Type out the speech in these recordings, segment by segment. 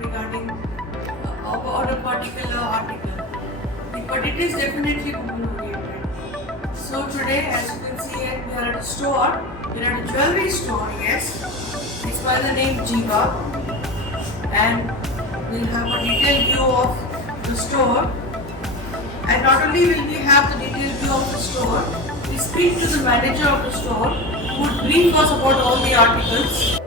regarding about a particular article, but it is definitely women oriented. So today, as you can see, we are at a store. We are at a jewelry store. Yes, it's by the name Jiva, and we'll have a detailed view of the store. And not only will we have the detailed view of the store, we speak to the manager of the store who would brief us about all the articles.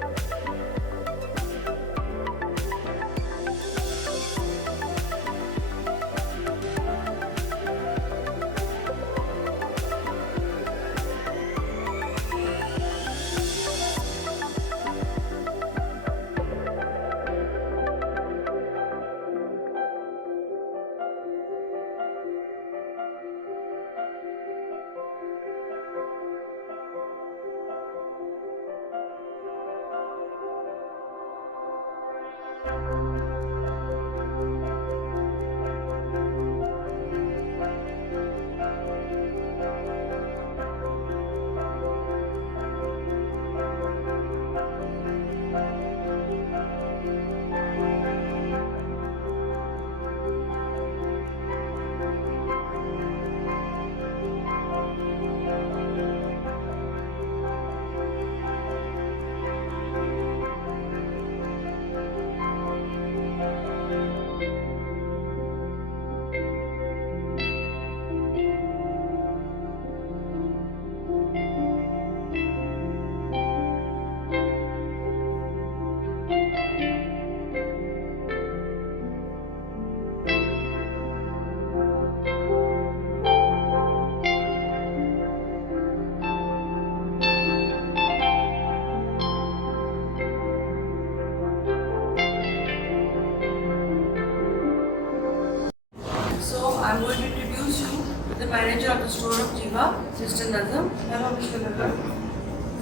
I'm going to introduce you to the manager of the store of Jiva, Mr. Nazam. Hello, Mr. Nazam.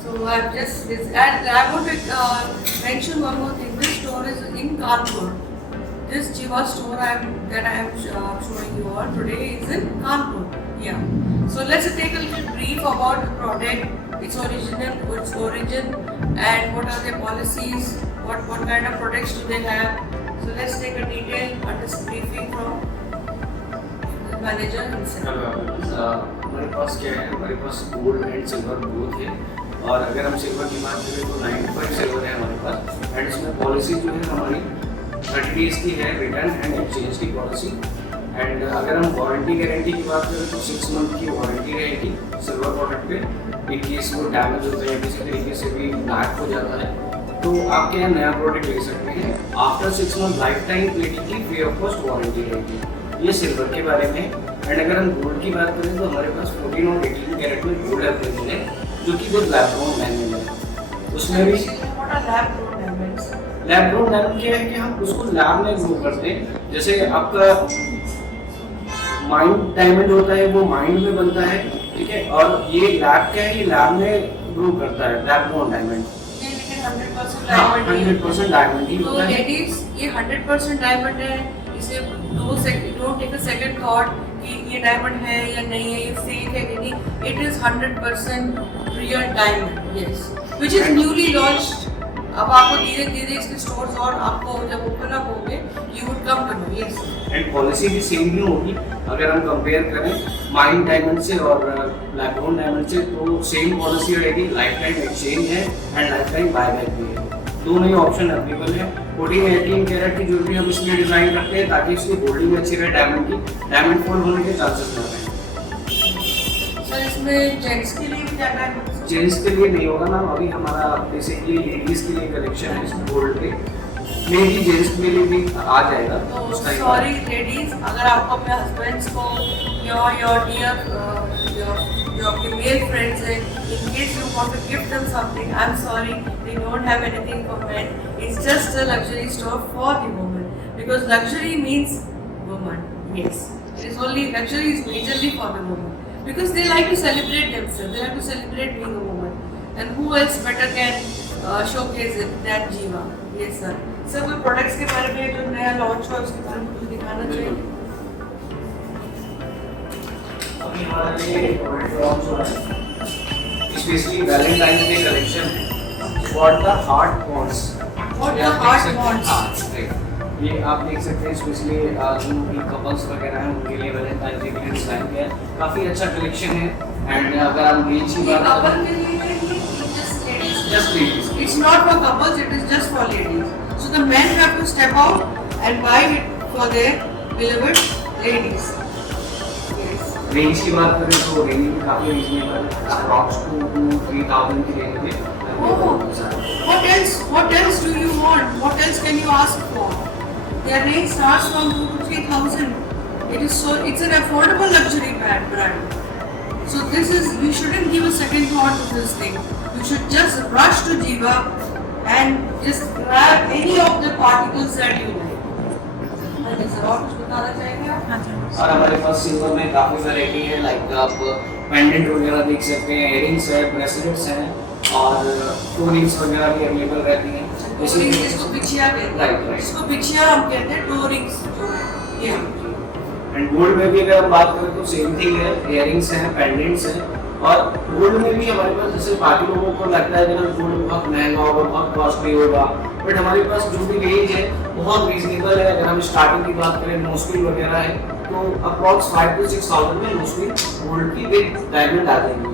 So I want to mention one more thing. This store is in Kanpur. This Jiva store that I am showing you all today is in Kanpur. Yeah. So let's take a little brief about the product, its origin, and what are their policies. What kind of products do they have? So let's take a detailed briefing from manager हमारे पास क्या है, हमारे पास gold and silver both है। और अगर हम silver की बात करें तो 95 सिल्वर है हमारे पास। एंड इसमें पॉलिसी जो है हमारी 30 डेज की है, रिटर्न एंड एक्सचेंज की पॉलिसी। एंड अगर हम वारंटी गारंटी की बात करें तो 6 मंथ की वारंटी रहेगी सिल्वर प्रोडक्ट पे। इन केस वो डैमेज होता है, किसी तरीके से भी ब्लैक हो जाता है, तो आप क्या नया प्रोडक्ट ले सकते हैं। After 6 month life time plating की फ्री ऑफ कॉस्ट वारंटी रहेगी। ये सिल्वर के बारे में। एंड अगर हम गोल्ड की बात करें तो हमारे पास 14 और 18 कैरेट में गोल्ड अवेलेबल है, जो कि विद लैब ग्रोन डायमंड है। उसमें भी लैब ग्रोन डायमंड क्या है कि हम उसको लैब में ग्रो करते हैं। जैसे आपका माइंड डायमंड होता है, वो माइंड में बनता है, ठीक है। और ये लैब क्या है, ये लैब में ग्रो करता है, लैब ग्रोन डायमंड। 100% डायमंड ही होता है। ये 100% डायमंड है। इसे don't take a second thought कि ये डायमंड है या नहीं है, ये फेक है कि नहीं। It is 100% real diamond, yes, which is newly launched. अब आपको धीरे धीरे इसके स्टोर्स और आपको जब ओपन अप होंगे you would come to know, yes. And policy भी सेम ही होगी। अगर हम कंपेयर करें माइंड डायमंड से और लैब ग्रोन डायमंड से, तो सेम पॉलिसी रहेगी। लाइफ टाइम एक्सचेंज है एंड लाइफ टाइम बायबैक भी है। दोनों ही ऑप्शन अवेलेबल है। 14-18 कैरेट की ज्वेलरी हम इसलिए डिजाइन करते हैं ताकि इसकी होल्डिंग अच्छी रहे डायमंड की, डायमंड फोल्ड होने के चांसेस ना रहें। सर इसमें जेंट्स के लिए भी क्या डायमंड? जेंट्स के लिए नहीं होगा मैम, अभी हमारा बेसिकली लेडीज के लिए कलेक्शन है इसमें गोल्ड पे। मे बी जेंट्स के लिए भी आ जाएगा। तो सॉरी लेडीज, अगर आपको अपने हस्बैंड्स को योर डियर जो आपके मेल फ्रेंड्स हैं, in case you want to gift them something, I'm sorry, they don't have anything for men. It's just a luxury store for the woman, because luxury means woman. Yes, it is only luxury is majorly for the woman, because they like to celebrate themselves. They like to celebrate being a woman, and who else better can showcase it than Jiva? Yes sir. Sir कोई products के बारे में जो नया launch हुआ उसके बारे में कुछ दिखाना चाहिए? अभी हमारा ये प्रोडक्ट लॉन्च हुआ है, स्पेशली वैलेंटाइन डे कलेक्शन है, what the heart wants. what ये the आप देख heart सकते हैं, wants. हाँ, right. ये आप देख सकते हैं स्पेशली जो भी कपल्स वगैरह हैं उनके लिए वैलेंटाइन डे के लिए डिजाइन किया है, काफ़ी अच्छा कलेक्शन है। एंड अगर हम रेंज की ये बात couple करें, के लिए है कि just ladies? Just ladies, It's not for couples, it is just for ladies. So the men have to step out and buy it for their beloved ladies. Yes. Range की बात करें तो रेंज भी काफ़ी रीजनेबल, अप्रॉक्स 2 to 3,000 की range में Oh, what else? What else do you want? What else can you ask for? Their range starts from 2 to 3,000. It is so. It's an affordable luxury brand. So this is. You shouldn't give a second thought to this thing. You should just rush to Jiva and just grab any of the particles that you like. And is और कुछ बताना चाहेंगे आप? और हमारे पास silver में काफ़ी variety है, लाइक आप पेंडेंट वगैरह देख सकते हैं, इयरिंग्स है, ब्रेसलेट्स हैं और टोरिंग्स वगैरह भी अवेलेबल रहती हैं। Tourings जिसको बिछिया कहते Right, हैं, right. जिसको बिछिया हम कहते हैं, टोरिंग्स जो है, ये एंड गोल्ड में भी अगर हम बात करें तो सेम थिंग है, इयरिंग्स हैं, पेंडेंट्स हैं और गोल्ड में भी हमारे पास, जैसे बाकी लोगों को लगता है कि ना गोल्ड बहुत महंगा होगा, बहुत कॉस्टली होगा, बट हमारे पास जो भी रेंज है बहुत रीजनेबल है। अगर हम स्टार्टिंग की बात करें, नोस्पिन वगैरह है तो अप्रॉक्स 5 to 6,000 में नोस्पिन गोल्ड की विद डायमंड आ जाएंगी।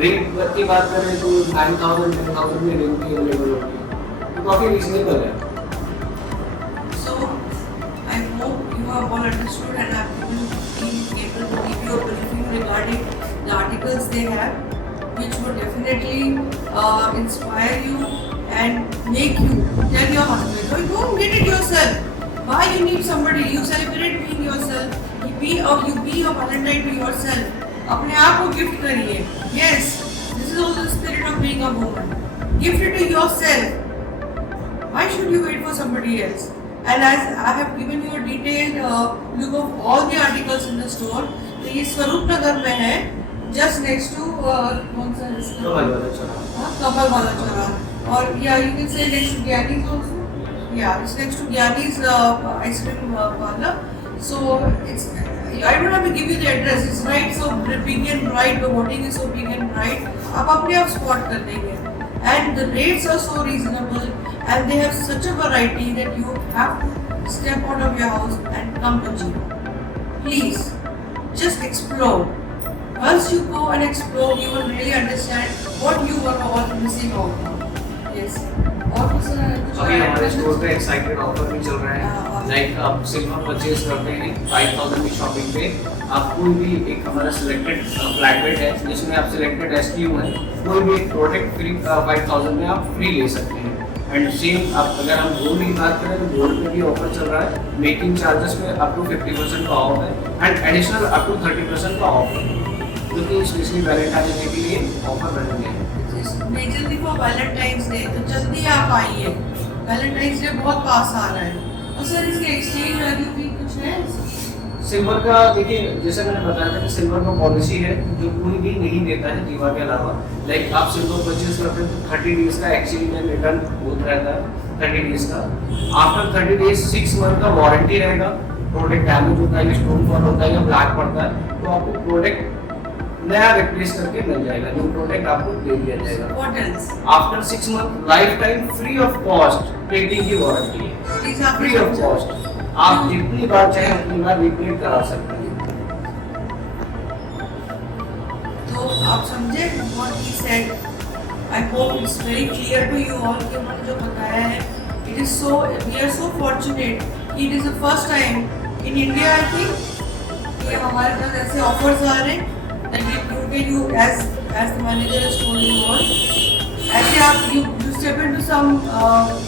रिंग की बात करें तो 9,000 10,000 में रिंग की अवेलेबल होगी, तो काफ़ी रीजनेबल है। So, I hope you have all understood and have been able to give you a briefing regarding the articles they have, which would definitely inspire you and make you tell your husband, oh, don't get it yourself. Why you need somebody? You celebrate being yourself. You be a Valentine to yourself. अपने आप को gift करिए. Yes, this is also the spirit of being a woman. Gift it to yourself. Why should you wait for somebody else? And as I have given you a detailed look of all the articles in the store, तो ये स्वरूप नगर में है, just next to कौन सा कमल वाला चौराहा, और yeah, you can say next to Gyani's also. Yeah, it's next to Gyani's ice cream parlor. So it's. I don't have to give you the address. It's right so big and bright. The voting is so big and bright. आप अपने आप spot कर देंगे. And the rates are so reasonable, and they have such a variety that you have to step out of your house and come to Jiva. Please, just explore. Once you go and explore, you will really understand what you were all missing out on. Yes. और कुछ अभी हमारे store पे excited offer भी चल रहा है, like आप सिल्वर परचेज करते हैं 5,000 की शॉपिंग पे, आप कोई भी एक हमारा सिलेक्टेड फ्लैट रेट है जिसमें आप सिलेक्टेड SKU है, कोई भी एक प्रोडक्ट फ्री 5,000 में आप फ्री ले सकते हैं। एंड सेम आप अगर हम गोल्ड की बात करें तो गोल्ड में भी ऑफर चल रहा है, मेकिंग चार्जेस में अप टू 50% का ऑफ है एंड एडिशनल अप टू 30% का ऑफ है, जो कि स्पेशली वैलेंटाइन डे के लिए ऑफर रहेंगे। मेजरली फॉर वैलेंटाइंस डे, तो जल्दी आप आइए, वैलेंटाइंस डे बहुत पास आ रहा है। तो सर इसके एक्सचेंज वैल्यू भी कुछ है? सिल्वर का देखिए, जैसे मैंने बताया था कि सिल्वर का पॉलिसी है जो कोई भी नहीं देता है जीवा के अलावा, लाइक आप सिल्वर परचेज करते हैं तो 30 डेज का एक्सचेंज एंड रिटर्न होता रहता है, 30 डेज का। आफ्टर 30 डेज 6 मंथ का वारंटी रहेगा, प्रोडक्ट डैमेज होता है, स्टोन फॉल होता है या ब्लैक पड़ता है तो आपको प्रोडक्ट नया रिप्लेस करके मिल जाएगा, न्यू प्रोडक्ट आपको दे दिया जाएगा। What else? After 6 month life time free of cost painting की वारंटी है, फ्री ऑफ कॉस्ट, आप जितनी बार चाहे उतनी बार रिप्लेट करा सकते हैं। तो आप समझे what he said? I hope it's very clear to you all कि उन्होंने जो बताया है, it is so, we are so fortunate. It is the first time in India I think कि हमारे पास ऐसे offers आ रहे हैं that you as the manager has told you all, ऐसे आप you step into some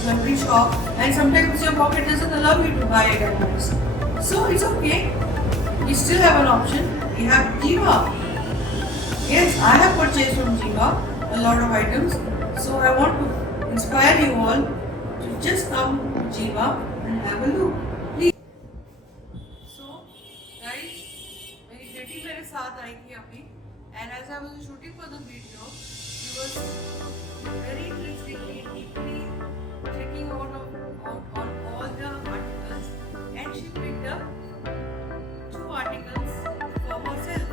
jewelry shop and sometimes your pocket doesn't allow you to buy diamonds, so it's okay, you still have an option. We have Jiva. Yes, I have purchased from Jiva a lot of items, so I want to inspire you all to just come to Jiva and have a look, please. So guys, मेरी बेटी मेरे साथ आई थी अभी, and as I was shooting for the video, she was very interestingly, deeply checking out on all the articles, and she picked up 2 articles for herself.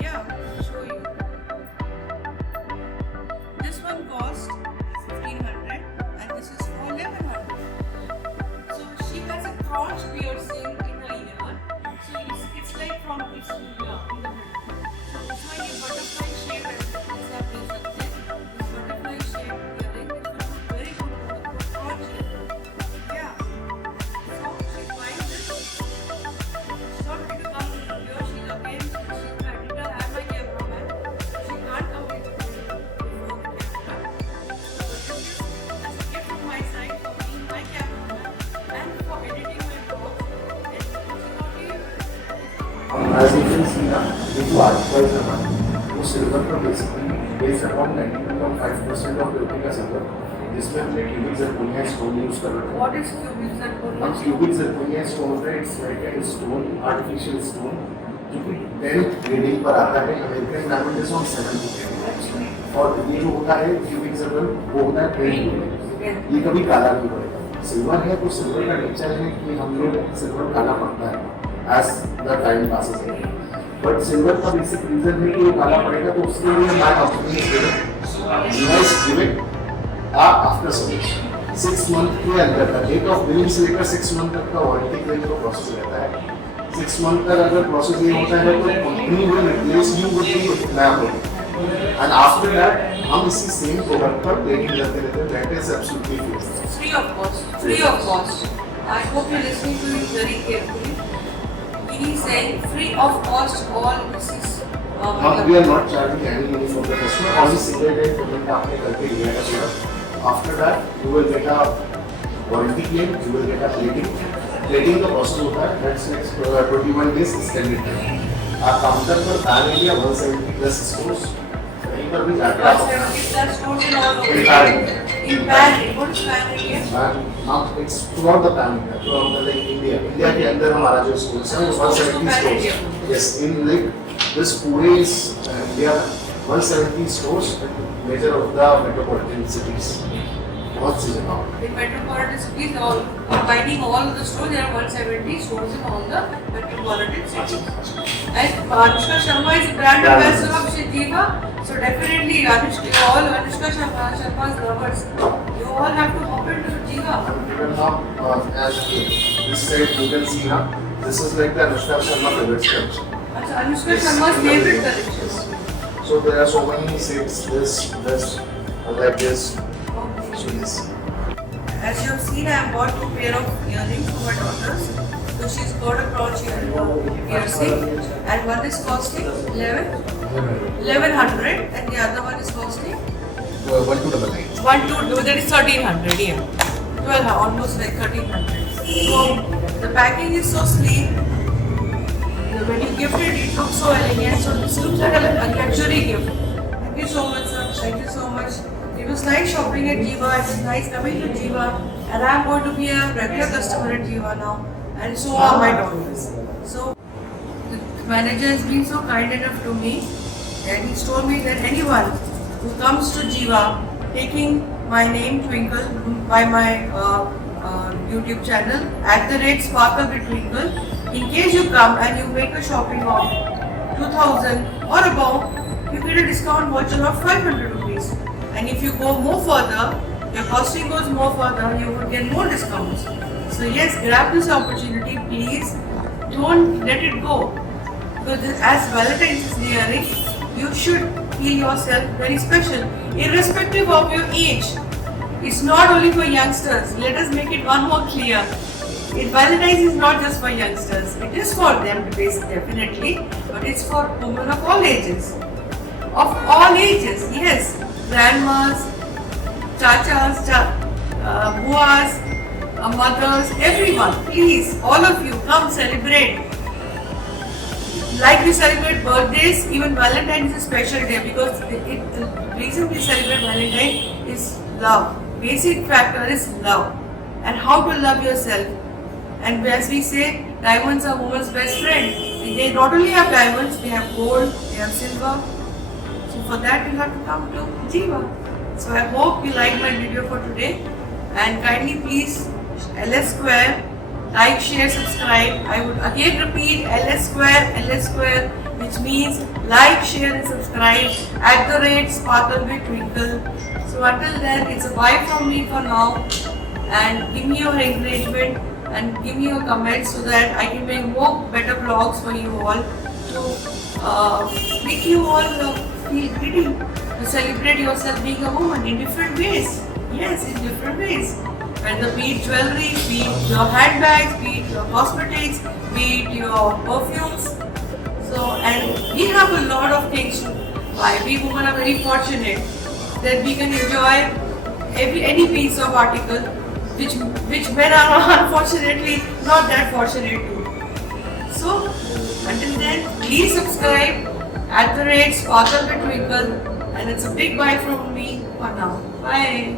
Yeah, I'll show you. This one cost 1,500 and this इसमें ये butterfly shape है, जैसे आप देख सकते हैं, this butterfly shape earring is very good for the crochet. Yeah. So she's buying this. She's not going to come here. She's again, she's my editor and my cameraman. She can't come in before the camera. So this is as a gift from my side for being my cameraman and for editing my vlogs. And she got here. As you can see now, ये जो articles है ना, वो silver का basically based upon 92.5% of UP का silver, जिसमें हमने cubic जरकोनिया stone use कर रखा है। What is cubic zirconia? हम क्यूबिक जरकोनिया स्टोन है, it's like an stone, artificial stone, जो कि 10th ग्रेडिंग पर आता है, American diamond is on 7th grading, और ये जो होता है क्यूबिक जरकोन वो होता है 10th ग्रेडिंग, ये कभी काला नहीं पड़ेगा। सिल्वर है तो सिल्वर का नेचर है कि हम लोग सिल्वर काला पड़ता है as the time passes. But silver का basic reason है कि वो काला पड़ेगा, तो उसके लिए my company is given after service 6 month के अंदर तक, डेट ऑफ बिलिंग से लेकर 6 मंथ तक का वारंटी क्लेम का प्रोसेस रहता है। 6 मंथ तक अगर प्रोसेस ये होता है तो company will replace you with the नया प्रोडक्ट, एंड आफ्टर दैट हम इसी सेम प्रोडक्ट पर प्लेटिंग करते रहते हैं। That is absolutely Free of cost. Free of cost. I hope you're listening to it very carefully. He is saying free of cost all this is. We are not charging any money from the customer. Only single day payment आपने करके लिया है product. After that, you will get a warranty claim. You will get a plating. Plating का process होता है। That's next 21 days extended time. आप counter पर pan area 170 plus stores कहीं पर भी जाकर आप 170 plus stores in all over. In Pan. In Pan. What is Pan area? it's throughout the pan area, throughout the like India के अंदर हमारा जो स्टोर्स है वो 170 stores. Yes, in like this पूरे India 170 stores major of the metropolitan cities, बहुत सी जगह। The metropolitan cities all combining all the stores, there are 170 stores in all the metropolitan cities. And Anushka Sharma is brand ambassador of Shijiva, so definitely Anushka, all Anushka Sharma's lovers, you all have to hop into Shijiva. Even now, as this side you can see now, this is like the Anushka Sharma favorite collection. Achha, Anushka Sharma's favorite collection. So there are so many sets, this, like this. Okay. So yes. As you have seen, I have bought 2 pair of earrings for my daughters. So she's got a crochet piercing, and one is costing 1100, and the other one is costing 1299. that is 1300, yeah. 12, almost like 1300. So the packing is so sleek. When you gift it, it looks so elegant. So this looks like a luxury gift. Thank you so much, sir. Thank you so much. It was nice shopping at Jiva. It was nice coming to Jiva, and I'm going to be a regular customer at Jiva now, and so are my daughters. So the manager has been so kind enough to me, and he's told me that anyone who comes to Jiva taking my name Twinkle by my YouTube channel @Sparkle with Twinkle, in case you come and you make a shopping of 2000 or above, you get a discount voucher of 500 rupees. And if you go more further, your costing goes more further, you would get more discounts. So yes, grab this opportunity, please. Don't let it go. Because as Valentine's is nearing, you should feel yourself very special, irrespective of your age. It's not only for youngsters. Let us make it one more clear. Valentine's is not just for youngsters. It is for them, definitely, but it's for women of all ages. Of all ages, yes. Grandmas, chachas, buas, mothers, everyone. Please, all of you, come celebrate. Like we celebrate birthdays, even Valentine's is a special day because the reason we celebrate Valentine is love. Basic factor is love and how to love yourself. And as we say, diamonds are woman's best friend. They not only have diamonds, they have gold, they have silver. So for that you have to come to Jiva. So I hope you like my video for today, and kindly please LS Square, like, share, subscribe. I would again repeat LS Square, which means like, share and subscribe @Sparkle with Twinkle. So until then, it's a bye from me for now, and give me your encouragement and give me your comments so that I can make more better vlogs for you all to make you all feel giddy to celebrate yourself being a woman in different ways. Yes, in different ways. Whether be it jewelry, be it your handbags, be it your cosmetics, be it your perfumes. So, and we have a lot of things to buy. We women are very fortunate that we can enjoy any piece of article which men are unfortunately not that fortunate to. So, until then, please subscribe @Sparkle with Twinkle, and it's a big bye from me for now. Bye.